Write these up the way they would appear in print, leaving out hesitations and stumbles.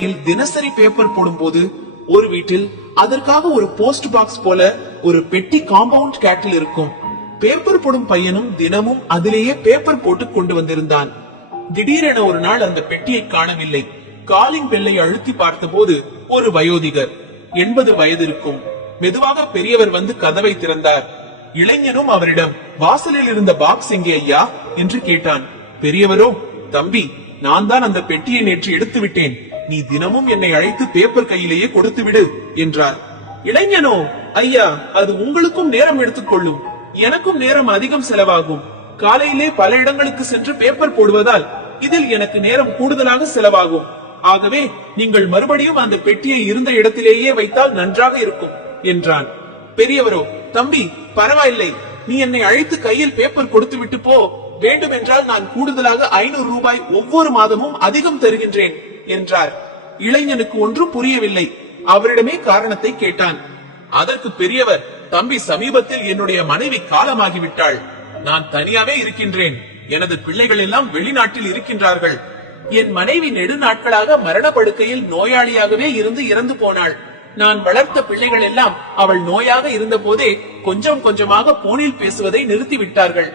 தினசரி பேப்பர் போடும்போது ஒரு வீட்டில் அதற்காக ஒரு போஸ்ட் பாக்ஸ் போல ஒரு பெட்டி காம்பவுண்ட் கேட்டில் இருக்கும். பேப்பர் போடும் பையனும் தினமும் அதிலேயே பேப்பர் போட்டு கொண்டு வந்திருந்தான். திடீரென ஒரு நாள் அந்த பெட்டியை காணவில்லை. காலிங் பெல்லை அழுத்தி பார்த்தபோது ஒரு வயோதிகர், 80 வயது இருக்கும், மெதுவாக பெரியவர் வந்து கதவை திறந்தார். இளைஞனும் அவரிடம், வாசலில் இருந்த பாக்ஸ் எங்கே ஐயா என்று கேட்டான். பெரியவரோ, தம்பி, நான் தான் அந்த பெட்டியை நேற்று எடுத்து விட்டேன். நீ தினமும் என்னை அழைத்து பேப்பர் கையிலேயே கொடுத்து விடு என்றார். இளைஞனோ, ஐயா, அது உங்களுக்கும் நேரம் எடுத்துக்கொள்ளும், எனக்கும் நேரம் அதிகம் செலவாகும். காலையிலே பல இடங்களுக்கு சென்று பேப்பர் போடுவதால் இதில் எனக்கு நேரம் கூடுதலாக செலவாகும். ஆகவே நீங்கள் மறுபடியும் அந்த பெட்டியை இருந்த இடத்திலேயே வைத்தால் நன்றாக இருக்கும் என்றான். பெரியவரோ, தம்பி, பரவாயில்லை, நீ என்னை அழைத்து கையில் பேப்பர் கொடுத்து விட்டு போ. வேண்டுமென்றால் நான் கூடுதலாக 500 ரூபாய் ஒவ்வொரு மாதமும் அதிகம் தருகின்றேன் என்றார். இளைஞனுக்கு ஒன்றும் புரியவில்லை. அவரிடமே காரணத்தை கேட்டான். அதற்கு பெரியவர், தம்பி, சமீபத்தில் என்னுடைய மனைவி காலமாகிவிட்டாள். நான் தனியாவே இருக்கின்றேன். எனது பிள்ளைகள் எல்லாம் வெளிநாட்டில் இருக்கின்றார்கள். என் மனைவி நெடுநாட்களாக மரணப்படுக்கையில் நோயாளியாகவே இருந்து இறந்து போனாள். நான் வளர்த்த பிள்ளைகள் எல்லாம் அவள் நோயாக இருந்த போதே கொஞ்சம் கொஞ்சமாக போனில் பேசுவதை நிறுத்திவிட்டார்கள்.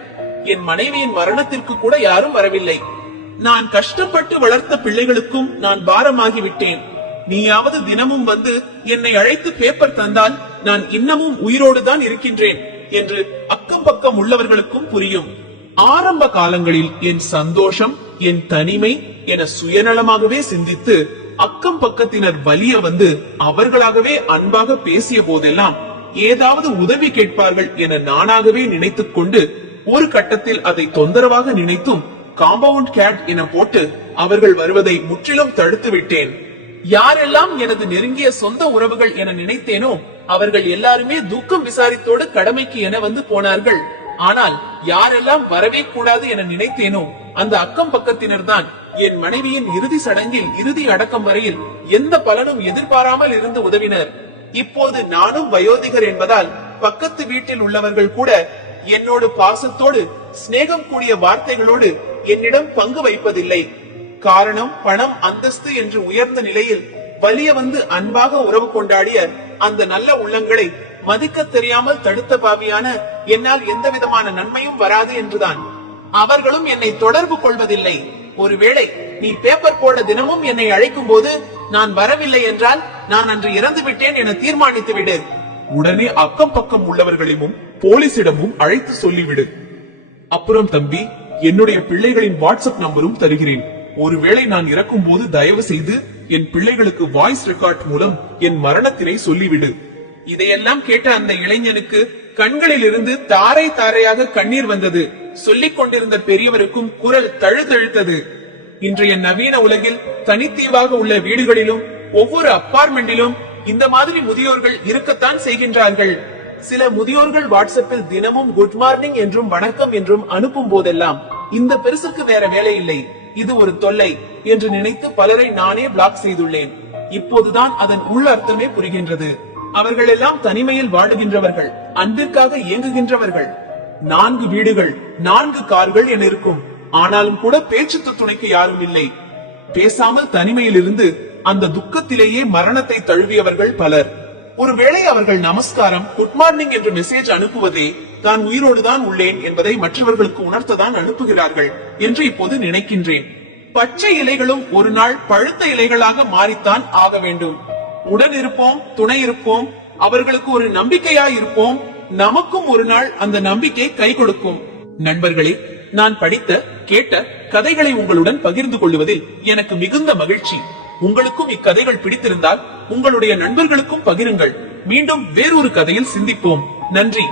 என் மனைவியின் மரணத்திற்கு கூட யாரும் வரவில்லை. நான் கஷ்டப்பட்டு வளர்த்த பிள்ளைகளுக்கும் நான் பாரமாகிவிட்டேன். நீயாவது தினமும் வந்து என்னை அழைத்து பேப்பர் தந்தால் நான் இன்னமும் உயிரோடுதான் இருக்கின்றேன் என்று அக்கம் பக்கம் உள்ளவர்களுக்கும் புரியும். ஆரம்ப காலங்களில் என் சந்தோஷம், என் தனிமை என சுயநலமாகவே சிந்தித்து அக்கம் பக்கத்தினர் வலிய வந்து அவர்களாகவே அன்பாக பேசிய போதெல்லாம் ஏதாவது உதவி கேட்பார்கள் என நானாகவே நினைத்துக் கொண்டு ஒரு கட்டத்தில் அதை தொந்தரவாக நினைத்தும் காம்பவுண்ட் கேட் என போட்டு அவர்கள் வருவதை முற்றிலும் தடுத்து விட்டேன். யாரெல்லாம் எனது நெருங்கிய சொந்த உறவுகள் என நினைத்தேனோ அவர்கள் எல்லாருமே துக்கம் விசாரித்தோடு கடமைக்கு என வந்து போனார்கள். ஆனால் யாரெல்லாம் வரவே கூடாது என நினைத்தேனோ அந்த அக்கம் பக்கத்தினர் தான் என் மனைவியின் இறுதி சடங்கில் இறுதி அடக்கம் வரையில் எந்த பலனும் எதிர்பாராமல் இருந்து உதவினர். இப்போது நானும் வயோதிகர் என்பதால் பக்கத்து வீட்டில் உள்ளவர்கள் கூட என்னோடு பாசத்தோடு சிநேகம் கூடிய வார்த்தைகளோடு என்னிடம் பங்கு வைப்பதில்லை. காரணம், பணம், அந்தஸ்து என்று உயர்ந்த நிலையில் வலிய வந்து அன்பாக உறவு கொண்டாடிய அந்த நல்ல உள்ளங்களை மதிக்க தெரியாமல் தடுத்த பாவியான என்னால் எந்த விதமான நன்மையும் வராது என்றுதான். அவர்களும் என்னை தொடர்பு கொள்வதில்லை. ஒருவேளை நீ பேப்பர் போட தினமும் என்னை அழைக்கும் போது நான் வரவில்லை என்றால் நான் அன்று இறந்து விட்டேன் என தீர்மானித்து விடு. உடனே அக்கம் பக்கம் உள்ளவர்களையும் போலீசிடமும் அழைத்து சொல்லிவிடு. அப்புறம் தம்பி, என்னுடைய பிள்ளைகளின் வாட்ஸ்அப் நம்பரும் தருகிறேன். ஒருவேளை நான் இறக்கும் போது தயவு செய்து என் பிள்ளைகளுக்கு வாய்ஸ் ரெக்கார்ட் மூலம் என் மரணத்தினை சொல்லிவிடு. இதையெல்லாம் கேட்ட அந்த இளைஞனுக்கு கண்களில் இருந்து தாரை தாரையாக கண்ணீர் வந்தது. சொல்லிக் கொண்டிருந்த பெரியவருக்கும் குரல் தழுதழுத்தது. இன்றைய நவீன உலகில் தனித்தீவாக உள்ள வீடுகளிலும் ஒவ்வொரு அப்பார்ட்மெண்டிலும் இந்த மாதிரி முதியோர்கள் இருக்கத்தான் செய்கின்றார்கள். சில முதியோர்கள் வாட்ஸ்அப்பில் தினமும் குட் மார்னிங் என்றும் வணக்கம் என்றும் அனுப்பும் போதெல்லாம் இந்த பெருசுக்கு வேற வேலை இல்லை, இது ஒரு தொல்லை என்று நினைத்து பலரை நானே பிளாக் செய்துள்ளேன். இப்போதுதான் அதன் உள் அர்த்தமே புரிகின்றது. அவர்கள் எல்லாம் தனிமையில் வாடுகின்றவர்கள், அன்பிற்காக இயங்குகின்றவர்கள். 4 வீடுகள், 4 கார்கள் என இருக்கும். ஆனாலும் கூட பேச்சு துணைக்கு யாரும் இல்லை. பேசாமல் தனிமையில் இருந்து அந்த துக்கத்திலேயே மரணத்தை தழுவியவர்கள் பலர். ஒருவேளை அவர்கள் நமஸ்காரம், குட் மார்னிங் என்று மெசேஜ் அனுப்புவதே தான் உயிரோடுதான் உள்ளேன் என்பதை மற்றவர்களுக்கு உணர்த்ததான் அனுப்புகிறார்கள் என்று இப்போது நினைக்கின்றேன். பச்சை இலைகளும் ஒரு நாள் பழுத்த இலைகளாக மாறித்தான் ஆக வேண்டும். உடன் இருப்போம், துணை இருப்போம், அவர்களுக்கு ஒரு நம்பிக்கையாய் இருப்போம். நமக்கும் ஒரு நாள் அந்த நம்பிக்கை கை கொடுக்கும். நண்பர்களே, நான் படித்த, கேட்ட கதைகளை உங்களுடன் பகிர்ந்து கொள்வதில் எனக்கு மிகுந்த மகிழ்ச்சி. உங்களுக்கும் இக்கதைகள் பிடித்திருந்தால் உங்களுடைய நண்பர்களுக்கும் பகிருங்கள். மீண்டும் வேறொரு கதையில் சிந்திப்போம். நன்றி.